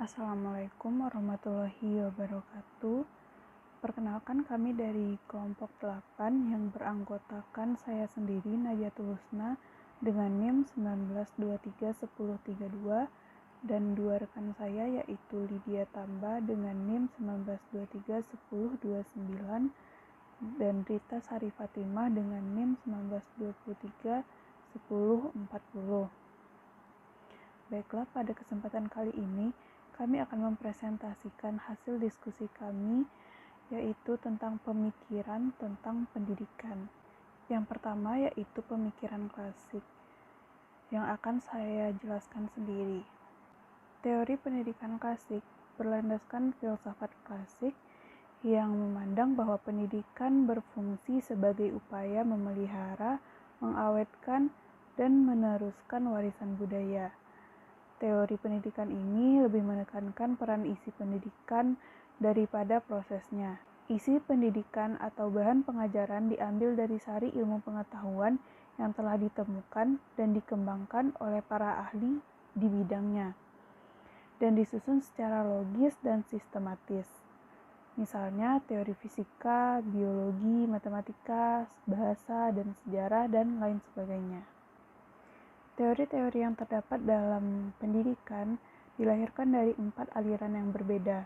Assalamualaikum warahmatullahi wabarakatuh. Perkenalkan, kami dari kelompok 8 yang beranggotakan saya sendiri Najatul Husna dengan NIM 19231032 dan dua rekan saya yaitu Lydia Tamba dengan NIM 19231029 dan Rita Sari Fatimah dengan NIM 19231040. Baiklah, pada kesempatan kali ini kami akan mempresentasikan hasil diskusi kami, yaitu tentang pemikiran tentang pendidikan. Yang pertama yaitu pemikiran klasik, yang akan saya jelaskan sendiri. Teori pendidikan klasik berlandaskan filsafat klasik yang memandang bahwa pendidikan berfungsi sebagai upaya memelihara, mengawetkan, dan meneruskan warisan budaya. Teori pendidikan ini lebih menekankan peran isi pendidikan daripada prosesnya. Isi pendidikan atau bahan pengajaran diambil dari sari ilmu pengetahuan yang telah ditemukan dan dikembangkan oleh para ahli di bidangnya, dan disusun secara logis dan sistematis. Misalnya teori fisika, biologi, matematika, bahasa, dan sejarah, dan lain sebagainya. Teori-teori yang terdapat dalam pendidikan dilahirkan dari 4 aliran yang berbeda.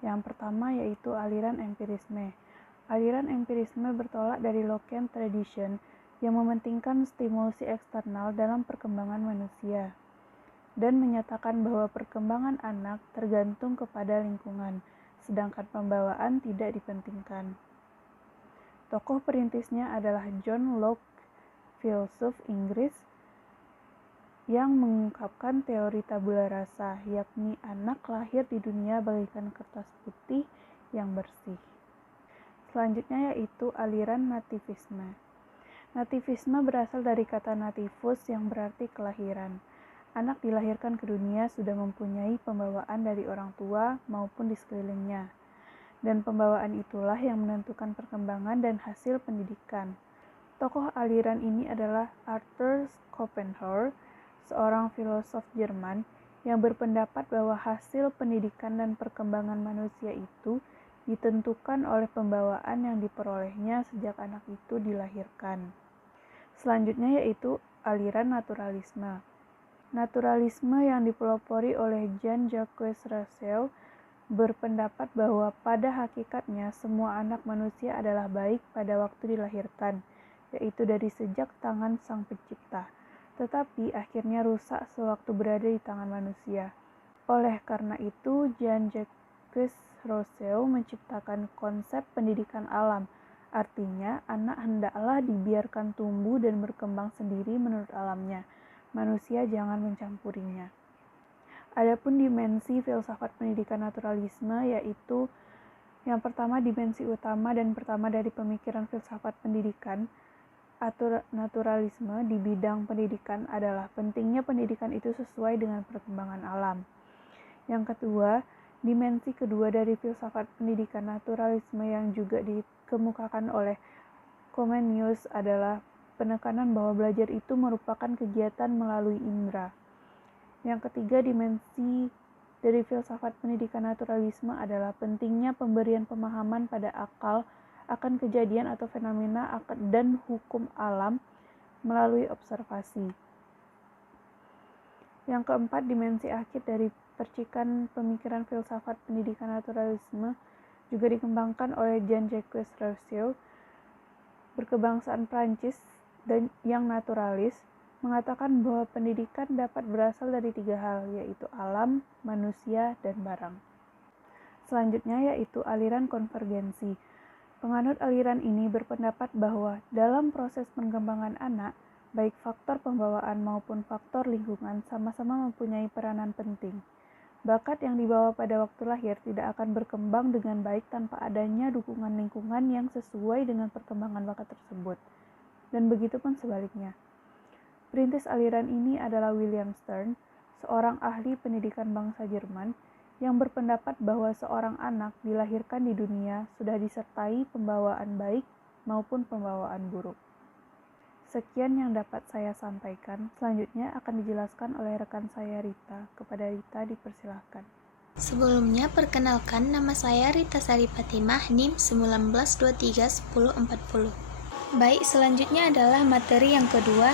Yang pertama yaitu aliran empirisme. Aliran empirisme bertolak dari Lockean tradition yang mementingkan stimulasi eksternal dalam perkembangan manusia dan menyatakan bahwa perkembangan anak tergantung kepada lingkungan, sedangkan pembawaan tidak dipentingkan. Tokoh perintisnya adalah John Locke, filsuf Inggris, yang mengungkapkan teori tabula rasa, yakni anak lahir di dunia bagaikan kertas putih yang bersih. Selanjutnya yaitu aliran nativisme. Nativisme berasal dari kata nativus yang berarti kelahiran. Anak dilahirkan ke dunia sudah mempunyai pembawaan dari orang tua maupun di sekelilingnya, dan pembawaan itulah yang menentukan perkembangan dan hasil pendidikan. Tokoh aliran ini adalah Arthur Schopenhauer, seorang filosof Jerman yang berpendapat bahwa hasil pendidikan dan perkembangan manusia itu ditentukan oleh pembawaan yang diperolehnya sejak anak itu dilahirkan. Selanjutnya yaitu aliran naturalisme. Naturalisme yang dipelopori oleh Jean-Jacques Rousseau berpendapat bahwa pada hakikatnya semua anak manusia adalah baik pada waktu dilahirkan, yaitu dari sejak tangan Sang Pencipta, tetapi akhirnya rusak sewaktu berada di tangan manusia. Oleh karena itu, Jean-Jacques Rousseau menciptakan konsep pendidikan alam, artinya anak hendaklah dibiarkan tumbuh dan berkembang sendiri menurut alamnya, manusia jangan mencampurinya. Adapun dimensi filsafat pendidikan naturalisme yaitu yang pertama, dimensi utama dan pertama dari pemikiran filsafat pendidikan naturalisme di bidang pendidikan adalah pentingnya pendidikan itu sesuai dengan perkembangan alam. Yang kedua, dimensi kedua dari filsafat pendidikan naturalisme yang juga dikemukakan oleh Comenius adalah penekanan bahwa belajar itu merupakan kegiatan melalui indera. Yang ketiga, dimensi dari filsafat pendidikan naturalisme adalah pentingnya pemberian pemahaman pada akal akan kejadian atau fenomena dan hukum alam melalui observasi. Yang keempat, dimensi akhir dari percikan pemikiran filsafat pendidikan naturalisme juga dikembangkan oleh Jean-Jacques Rousseau, berkebangsaan Prancis dan yang naturalis, mengatakan bahwa pendidikan dapat berasal dari 3 hal, yaitu alam, manusia, dan barang. Selanjutnya yaitu aliran konvergensi. Penganut aliran ini berpendapat bahwa dalam proses pengembangan anak, baik faktor pembawaan maupun faktor lingkungan sama-sama mempunyai peranan penting. Bakat yang dibawa pada waktu lahir tidak akan berkembang dengan baik tanpa adanya dukungan lingkungan yang sesuai dengan perkembangan bakat tersebut. Dan begitu pun sebaliknya. Perintis aliran ini adalah William Stern, seorang ahli pendidikan bangsa Jerman, yang berpendapat bahwa seorang anak dilahirkan di dunia sudah disertai pembawaan baik maupun pembawaan buruk. Sekian yang dapat saya sampaikan. Selanjutnya akan dijelaskan oleh rekan saya Rita. Kepada Rita dipersilahkan. Sebelumnya, perkenalkan, nama saya Rita Sari Fatimah, NIM 19231040. Baik, selanjutnya adalah materi yang kedua,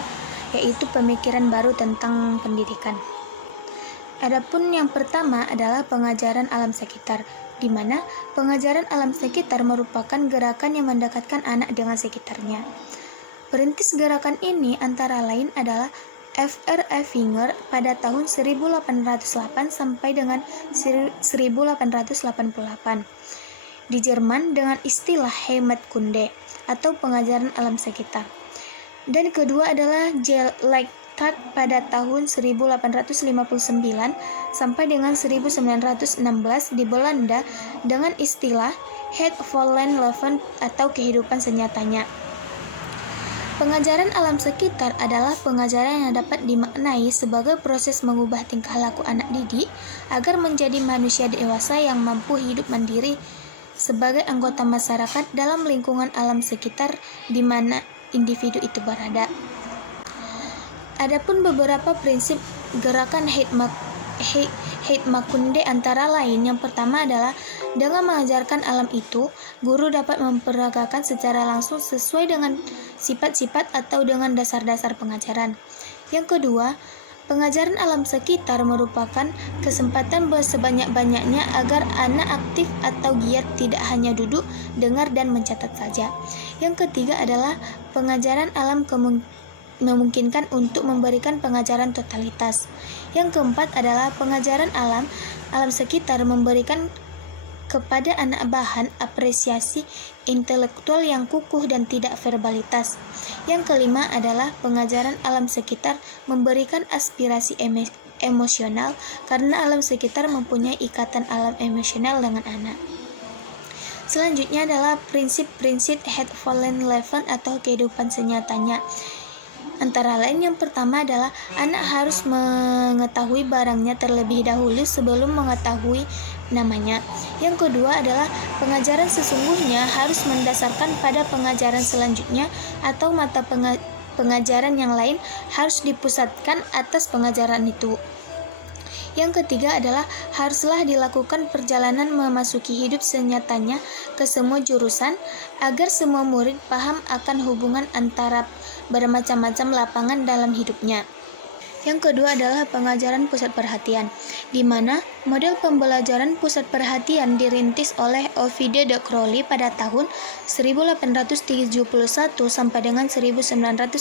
yaitu pemikiran baru tentang pendidikan. Adapun yang pertama adalah pengajaran alam sekitar, di mana pengajaran alam sekitar merupakan gerakan yang mendekatkan anak dengan sekitarnya. Perintis gerakan ini antara lain adalah F.R. Effinger pada tahun 1808 sampai dengan 1888 di Jerman dengan istilah Heimatkunde atau pengajaran alam sekitar. Dan kedua adalah J. Leichtart pada tahun 1859 sampai dengan 1916 di Belanda dengan istilah Het Vollen Leven atau kehidupan senyatanya. Pengajaran alam sekitar adalah pengajaran yang dapat dimaknai sebagai proses mengubah tingkah laku anak didik agar menjadi manusia dewasa yang mampu hidup mandiri sebagai anggota masyarakat dalam lingkungan alam sekitar di mana individu itu berada. Adapun beberapa prinsip gerakan Heimatkunde antara lain, yang pertama adalah dengan mengajarkan alam itu, guru dapat memperagakan secara langsung sesuai dengan sifat-sifat atau dengan dasar-dasar pengajaran. Yang kedua, pengajaran alam sekitar merupakan kesempatan sebanyak-banyaknya agar anak aktif atau giat, tidak hanya duduk, dengar, dan mencatat saja. Yang ketiga adalah pengajaran alam memungkinkan untuk memberikan pengajaran totalitas. Yang keempat adalah pengajaran alam sekitar memberikan kepada anak bahan apresiasi intelektual yang kukuh dan tidak verbalitas. Yang kelima adalah pengajaran alam sekitar memberikan aspirasi emosional karena alam sekitar mempunyai ikatan alam emosional dengan anak. Selanjutnya adalah prinsip-prinsip Het Vollen Leven atau kehidupan senyatanya. Antara lain, yang pertama adalah anak harus mengetahui barangnya terlebih dahulu sebelum mengetahui namanya. Yang kedua adalah pengajaran sesungguhnya harus mendasarkan pada pengajaran selanjutnya atau mata pengajaran yang lain harus dipusatkan atas pengajaran itu. Yang ketiga adalah haruslah dilakukan perjalanan memasuki hidup senyatanya ke semua jurusan agar semua murid paham akan hubungan antara bermacam-macam lapangan dalam hidupnya. Yang kedua adalah pengajaran pusat perhatian, di mana model pembelajaran pusat perhatian dirintis oleh Ovidio de Crowley pada tahun 1871 sampai dengan 1932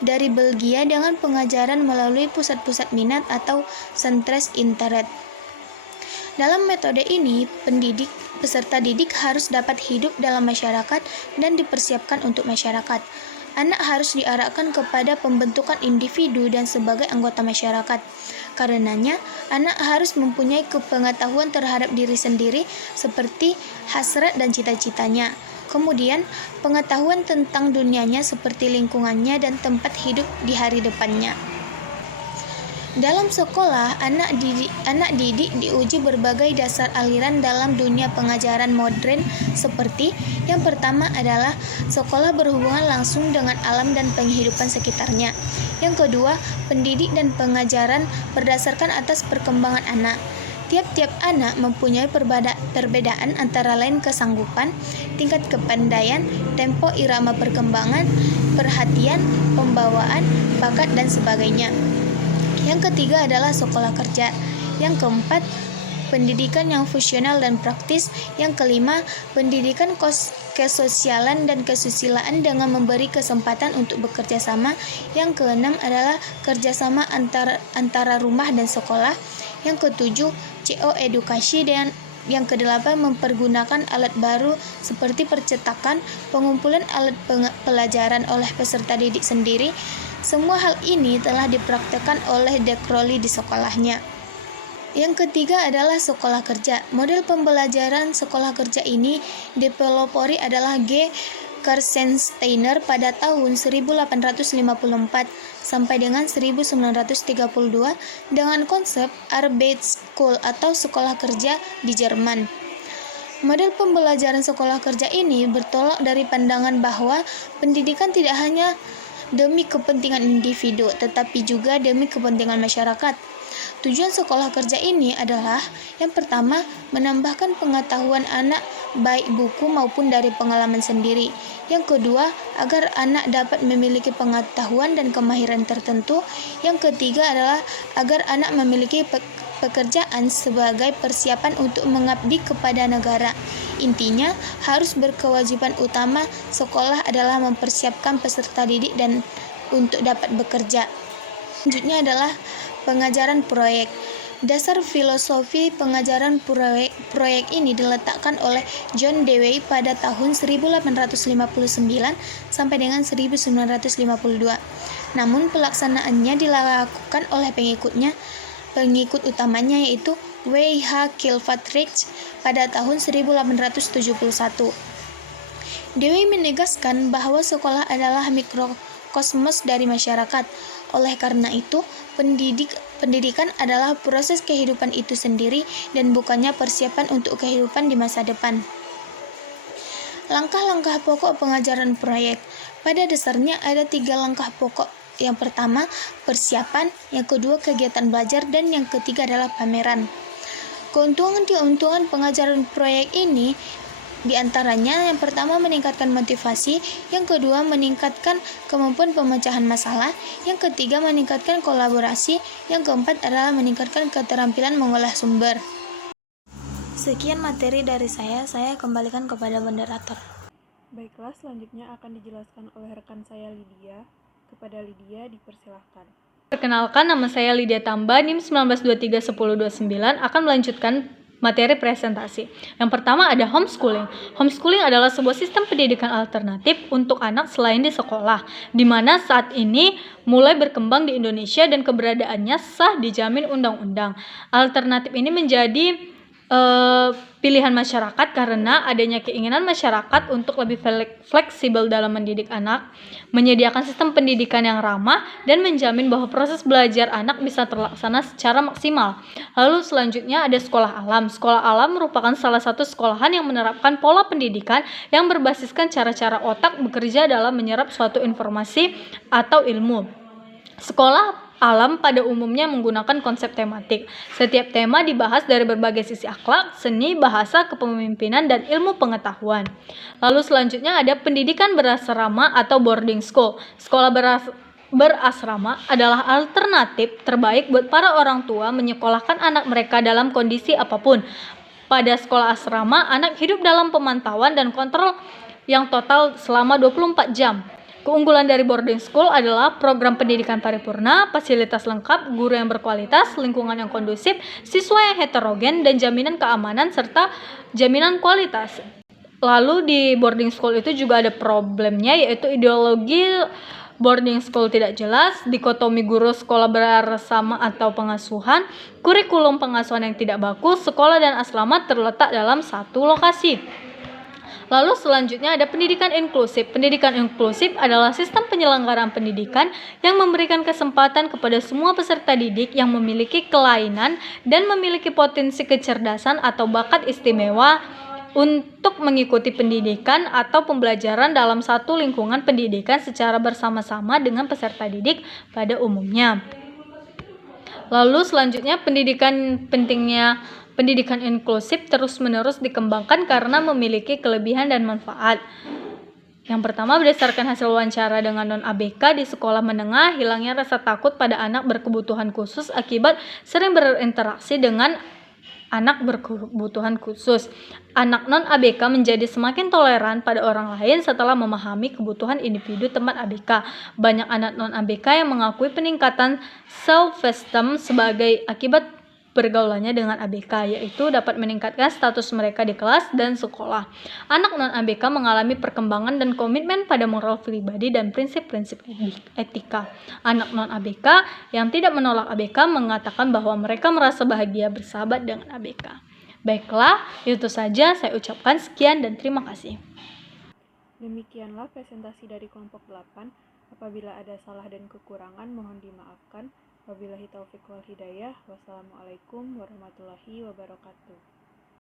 dari Belgia dengan pengajaran melalui pusat-pusat minat atau centres interet. Dalam metode ini, peserta didik harus dapat hidup dalam masyarakat dan dipersiapkan untuk masyarakat. Anak harus diarahkan kepada pembentukan individu dan sebagai anggota masyarakat. Karenanya, anak harus mempunyai pengetahuan terhadap diri sendiri seperti hasrat dan cita-citanya. Kemudian, pengetahuan tentang dunianya seperti lingkungannya dan tempat hidup di hari depannya. Dalam sekolah, anak didik diuji berbagai dasar aliran dalam dunia pengajaran modern seperti yang pertama adalah sekolah berhubungan langsung dengan alam dan penghidupan sekitarnya. Yang kedua, pendidik dan pengajaran berdasarkan atas perkembangan anak. Tiap-tiap anak mempunyai perbedaan antara lain kesanggupan, tingkat kepandaian, tempo irama perkembangan, perhatian, pembawaan, bakat, dan sebagainya. Yang ketiga adalah sekolah kerja. Yang keempat, pendidikan yang fungsional dan praktis. Yang kelima, pendidikan kesosialan dan kesusilaan dengan memberi kesempatan untuk bekerja sama. Yang keenam adalah kerjasama antara rumah dan sekolah. Yang ketujuh, CO edukasi, dan yang kedelapan mempergunakan alat baru seperti percetakan, pengumpulan alat pelajaran oleh peserta didik sendiri. Semua hal ini telah dipraktekkan oleh de Crowley di sekolahnya. Yang ketiga adalah sekolah kerja. Model pembelajaran sekolah kerja ini dipelopori adalah G. Kersensteiner pada tahun 1854 sampai dengan 1932 dengan konsep Arbeitsschule atau sekolah kerja di Jerman. Model pembelajaran sekolah kerja ini bertolak dari pandangan bahwa pendidikan tidak hanya demi kepentingan individu, tetapi juga demi kepentingan masyarakat. Tujuan sekolah kerja ini adalah yang pertama, menambahkan pengetahuan anak baik buku maupun dari pengalaman sendiri. Yang kedua, agar anak dapat memiliki pengetahuan dan kemahiran tertentu. Yang ketiga adalah agar anak memiliki pekerjaan sebagai persiapan untuk mengabdi kepada negara. Intinya, harus berkewajiban utama sekolah adalah mempersiapkan peserta didik dan untuk dapat bekerja. Selanjutnya adalah pengajaran proyek. Dasar filosofi pengajaran proyek ini diletakkan oleh John Dewey pada tahun 1859 sampai dengan 1952. Namun pelaksanaannya dilakukan oleh pengikut utamanya yaitu W. H. Kilpatrick pada tahun 1871. Dewey menegaskan bahwa sekolah adalah mikrokosmos dari masyarakat. Oleh karena itu, pendidikan adalah proses kehidupan itu sendiri dan bukannya persiapan untuk kehidupan di masa depan. Langkah-langkah pokok pengajaran proyek. Pada dasarnya ada 3 langkah pokok. Yang pertama, persiapan, yang kedua, kegiatan belajar, dan yang ketiga adalah pameran. Keuntungan pengajaran proyek ini diantaranya yang pertama meningkatkan motivasi, yang kedua meningkatkan kemampuan pemecahan masalah, yang ketiga meningkatkan kolaborasi, yang keempat adalah meningkatkan keterampilan mengolah sumber. Sekian materi dari saya kembalikan kepada moderator. Baiklah, selanjutnya akan dijelaskan oleh rekan saya Lydia. Kepada Lydia dipersilahkan. Perkenalkan, nama saya Lydia Tamba, NIM 19231029, akan melanjutkan materi presentasi. Yang pertama ada homeschooling. Homeschooling adalah sebuah sistem pendidikan alternatif untuk anak selain di sekolah, di mana saat ini mulai berkembang di Indonesia dan keberadaannya sah dijamin undang-undang. Alternatif ini menjadi pilihan masyarakat karena adanya keinginan masyarakat untuk lebih fleksibel dalam mendidik anak, menyediakan sistem pendidikan yang ramah, dan menjamin bahwa proses belajar anak bisa terlaksana secara maksimal. Lalu selanjutnya ada sekolah alam. Sekolah alam merupakan salah satu sekolahan yang menerapkan pola pendidikan yang berbasiskan cara-cara otak bekerja dalam menyerap suatu informasi atau ilmu. Sekolah alam pada umumnya menggunakan konsep tematik. Setiap tema dibahas dari berbagai sisi akhlak, seni, bahasa, kepemimpinan, dan ilmu pengetahuan. Lalu selanjutnya ada pendidikan berasrama atau boarding school. Sekolah berasrama adalah alternatif terbaik buat para orang tua menyekolahkan anak mereka dalam kondisi apapun. Pada sekolah asrama, anak hidup dalam pemantauan dan kontrol yang total selama 24 jam. Keunggulan dari boarding school adalah program pendidikan paripurna, fasilitas lengkap, guru yang berkualitas, lingkungan yang kondusif, siswa yang heterogen, dan jaminan keamanan serta jaminan kualitas. Lalu di boarding school itu juga ada problemnya, yaitu ideologi boarding school tidak jelas, dikotomi guru sekolah bersama atau pengasuhan, kurikulum pengasuhan yang tidak baku, sekolah dan asrama terletak dalam satu lokasi. Lalu selanjutnya ada pendidikan inklusif. Pendidikan inklusif adalah sistem penyelenggaraan pendidikan yang memberikan kesempatan kepada semua peserta didik yang memiliki kelainan dan memiliki potensi kecerdasan atau bakat istimewa untuk mengikuti pendidikan atau pembelajaran dalam satu lingkungan pendidikan secara bersama-sama dengan peserta didik pada umumnya. Lalu selanjutnya pendidikan inklusif terus-menerus dikembangkan karena memiliki kelebihan dan manfaat. Yang pertama, berdasarkan hasil wawancara dengan non-ABK di sekolah menengah, hilangnya rasa takut pada anak berkebutuhan khusus akibat sering berinteraksi dengan anak berkebutuhan khusus. Anak non-ABK menjadi semakin toleran pada orang lain setelah memahami kebutuhan individu teman ABK. Banyak anak non-ABK yang mengakui peningkatan self-esteem sebagai akibat pergaulannya dengan ABK, yaitu dapat meningkatkan status mereka di kelas dan sekolah. Anak non-ABK mengalami perkembangan dan komitmen pada moral pribadi dan prinsip-prinsip etika. Anak non-ABK yang tidak menolak ABK mengatakan bahwa mereka merasa bahagia bersahabat dengan ABK. Baiklah, itu saja saya ucapkan sekian dan terima kasih. Demikianlah presentasi dari kelompok 8. Apabila ada salah dan kekurangan mohon dimaafkan. Wabillahi taufiq wal hidayah. Wassalamualaikum warahmatullahi wabarakatuh.